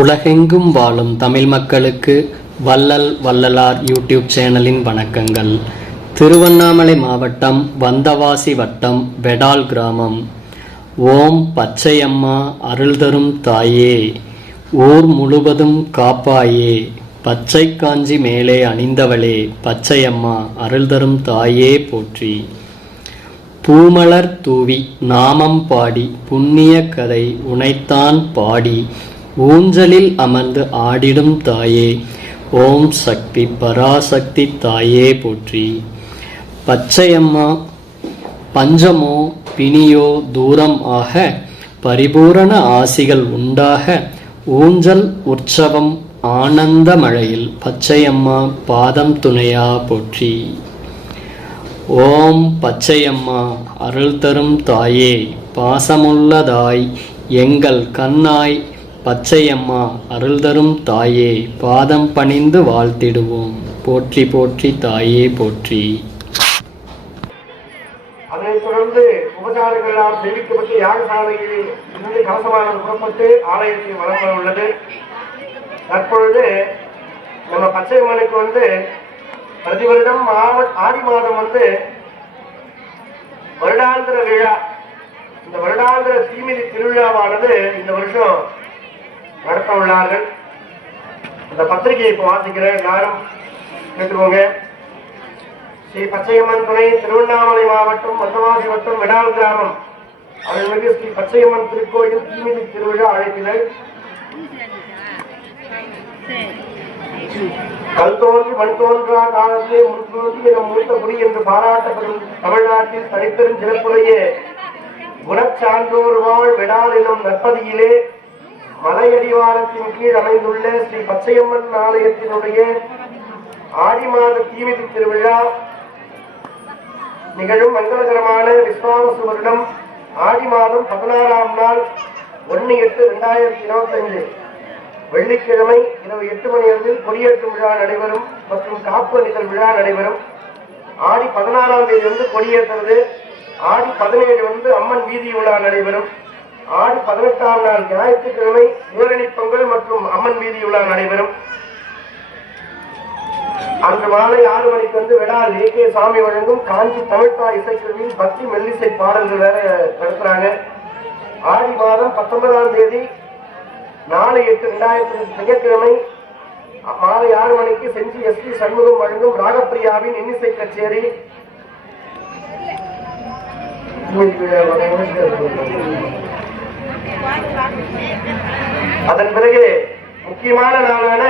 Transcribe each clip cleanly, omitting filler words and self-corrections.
உலகெங்கும் வாழும் தமிழ் மக்களுக்கு வள்ளல் வள்ளலார் யூடியூப் சேனலின் வணக்கங்கள். திருவண்ணாமலை மாவட்டம் வந்தவாசி வட்டம் வெடால் கிராமம். ஓம் பச்சையம்மா அருள் தரும் தாயே, ஊர் முழுவதும் காப்பாயே, பச்சை காஞ்சி மேலே அணிந்தவளே, பச்சையம்மா அருள் தரும் தாயே போற்றி. பூமலர் தூவி நாமம் பாடி புண்ணிய கதை உனைத்தான் பாடி, ஊஞ்சலில் அமர்ந்து ஆடிடும் தாயே, ஓம் சக்தி பராசக்தி தாயே போற்றி. பச்சையம்மா பஞ்சமோ பிணியோ தூரம் ஆக, பரிபூரண ஆசிகள் உண்டாக, ஊஞ்சல் உற்சவம் ஆனந்த மழையில் பச்சையம்மா பாதம் துணையா போற்றி. ஓம் பச்சையம்மா அருள் தரும் தாயே, பாசமுள்ளதாய் எங்கள் கண்ணாய், பச்சையம்மா அருள் தரும் தாயே, பாதம் பணிந்து வாழ்த்திடுவோம். போற்றி போற்றி தாயே போற்றி. அதனைத் தொடர்ந்து உபச்சாரங்கள் எல்லாம் தெரிவிக்கப்பட்டு யாகசாலையில் இருந்து கலசமானது புறப்பட்டு ஆலயத்தில் வளர்ந்து உள்ளது. தற்பொழுது நம்ம பச்சையம்மனுக்கு பிரதி வருடம் ஆடி மாதம் வருடாந்திர விழா, இந்த வருடாந்திர தீமிதி திருவிழாவானது இந்த வருஷம் நடத்த உள்ளார்கள். அந்த பத்திரிகையை இப்போ வாசிக்கிறேன், எல்லாரும் கேட்டுக்கோங்க. ஸ்ரீ பச்சையம்மன் துணை திருவண்ணாமலை மாவட்டம் வந்தவாசி வட்டம் வெடால் கிராமம் அருள்மிகு ஸ்ரீ பச்சையம்மன் திருக்கோயில் தீமிதி திருவிழா அழைப்பிதழ். கல் தோன்றி மண் தோன்றா காலத்திலே முன்தோன்றி என மூத்த குடி என்று பாராட்டப்படும் தமிழ்நாட்டில் தனிப்பெரும் சிறப்புடைய குணச்சான்றோர் வாழ் வெடால் எனும் நற்பதியிலே மலையடிவாரத்தின் கீழ் அமைந்துள்ள ஸ்ரீ பச்சையம்மன் ஆலயத்தினுடைய ஆடி மாத தீமிதி திருவிழா நிகழும் மங்களகரமான விஸ்வாவசு வருடம் ஆடி மாதம் 16ஆம் நாள் 1/8/2025 வெள்ளிக்கிழமை இரவு 8 மணி அளவில் கொடியேற்றும் விழா நடைபெறும் மற்றும் காப்பு அணிதல் விழா நடைபெறும். ஆடி 16ஆம் தேதி கொடியேற்றது. ஆடி 17 அம்மன் வீதி விழா நடைபெறும். ஆடி 18ஆம் நாள் ஞாயிற்றுக்கிழமை ஊரணி பொங்கல் மற்றும் அம்மன் வீதி விழா நடைபெறும். அன்று மாலை 6 மணிக்கு வெடால் ஏகே சாமி வழங்கும் காஞ்சி தமிழ்தாய் இசைக்குழுவில் பக்தி மெல்லிசை பாடல்கள் வேற நடத்துறாங்க. ஆடி மாதம் 19ஆம் தேதி 4/8/2025 திங்கட்கிழமை மாலை 6 மணிக்கு செஞ்சி எஸ்பி சண்முகம் வழங்கும் ராகப்பிரியாவின் இன்னிசை கச்சேரி. அதன் பிறகு முக்கியமான நாளான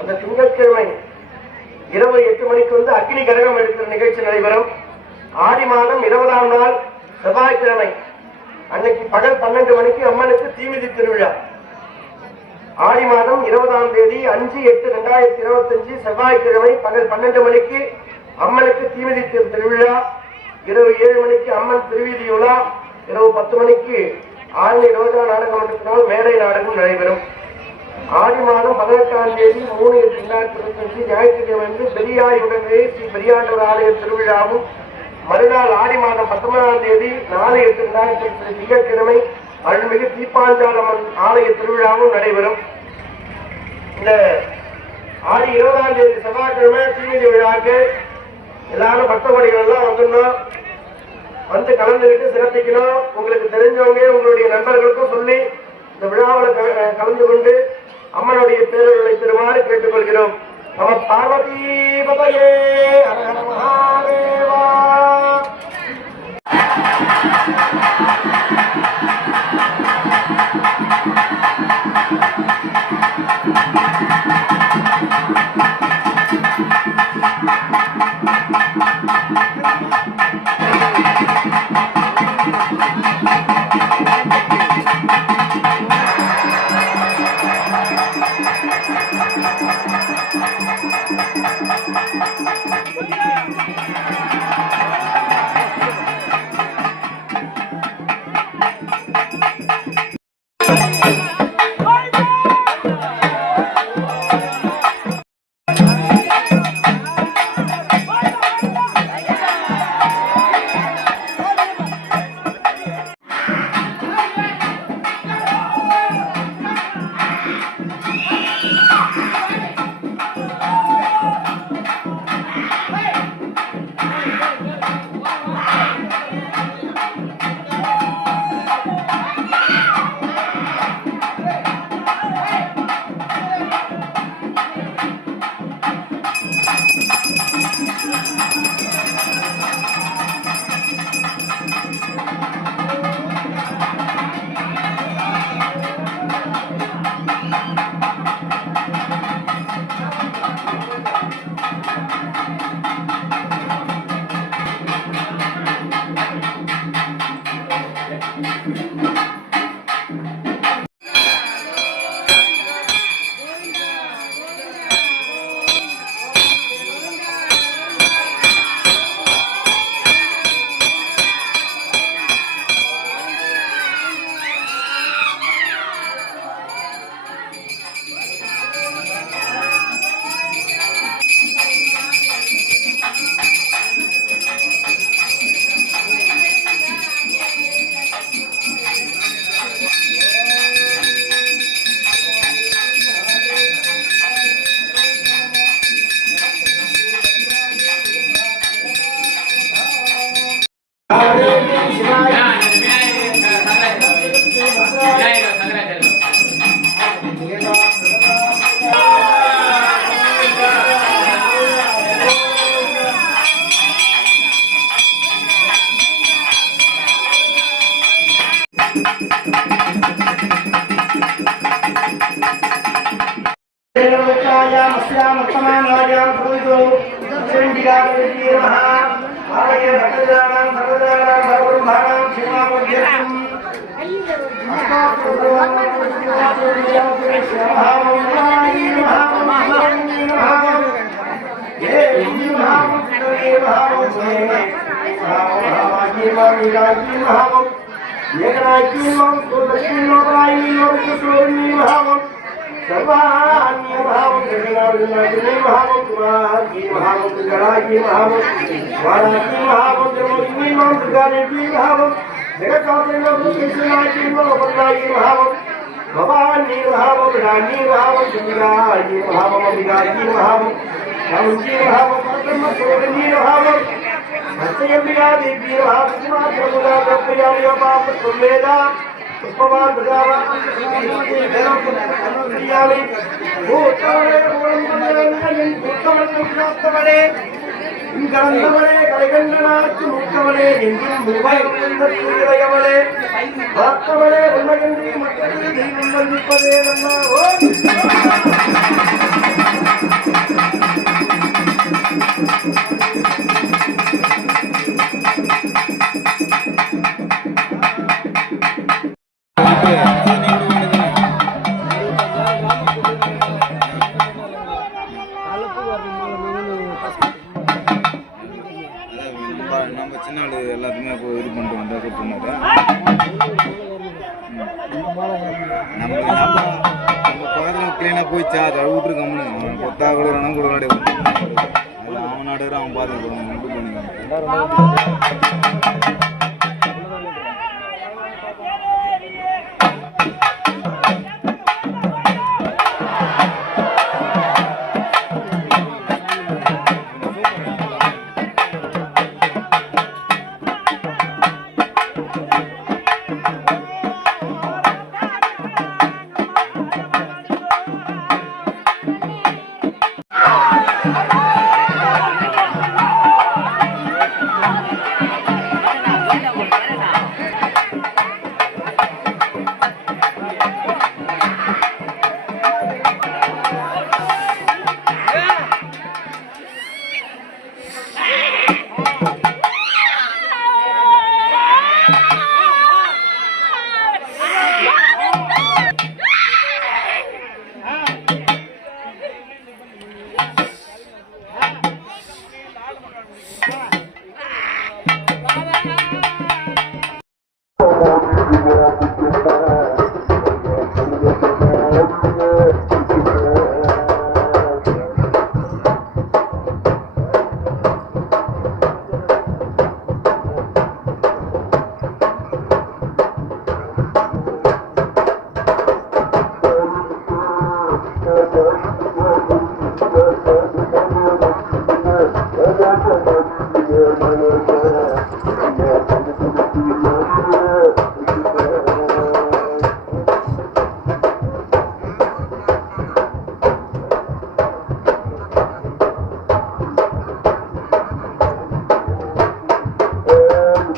அந்த திங்கட்கிழமை இரவு 8 மணிக்கு அக்னி கரகம் எடுக்கிற நிகழ்ச்சி நடைபெறும். ஆடி மாதம் 20ஆம் நாள் செவ்வாய்க்கிழமை அன்னைக்கு பகல் 12 மணிக்கு அம்மனுக்கு தீமிதி திருவிழா. ஆடி மாதம் 20ஆம் தேதி 5/8/2025 செவ்வாய்க்கிழமை பகல் 12 மணிக்கு அம்மனுக்கு தீமிதி திருவிழா. இரவு 7 மணிக்கு அம்மன் திருவீதி உலா. இரவு 10 மணிக்கு ஆரணி ரோஜா நாடக மன்றத்தினால் மேடை நாடகம் நடைபெறும். ஆடி மாதம் 18ஆம் தேதி 3/8/2025 ஞாயிற்றுக்கிழமை பெரியாயுடன் ஸ்ரீ பெரியாண்டவர் ஆலய திருவிழாவும், மறுநாள் ஆடி மாதம் 19ஆம் தேதி 4/8/2025 திங்கட்கிழமை அருள்மிகு தீப்பாஞ்சாலம்மன் ஆலய திருவிழாவும் நடைபெறும். இந்த ஆடி 20ஆம் தேதி செவ்வாய்க்கிழமை தீமிதி விழாக்கு எல்லாரும் பக்தகோடிகள் எல்லாம் வந்து கலந்துகிட்டு சிறப்பிக்கணும். உங்களுக்கு தெரிஞ்சவங்க உங்களுடைய நண்பர்களுக்கும் சொல்லி இந்த விழாவில் கலந்து கொண்டு அம்மனுடைய பேரர்களை பெறுமாறு கேட்டுக்கொள்கிறோம். நம பார்வதி பதையே ஹர ஹர மகாதேவா. கலந்தவளே கலைகண்டனாக்கு முக்கவளே எங்கும் இளையவளே பார்த்தவளே உண்மையின்றி மக்கள் தெய்வம் வந்திப்பதே நம்ம சின்ன ஆளு எல்லாத்துமே இது பண்ணிட்டு வந்தா சொன்னாரு. நம்ம பக்கத்துல கிளீனா போயிடுச்சா அதை விட்டுரு கம்முனு அவன் கொத்தா கொடுறானா கொடுறாடே அவன் நாடுற அவன் பார்த்துக்கிறான் இது பண்ணிக்கிறான்.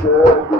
Yeah.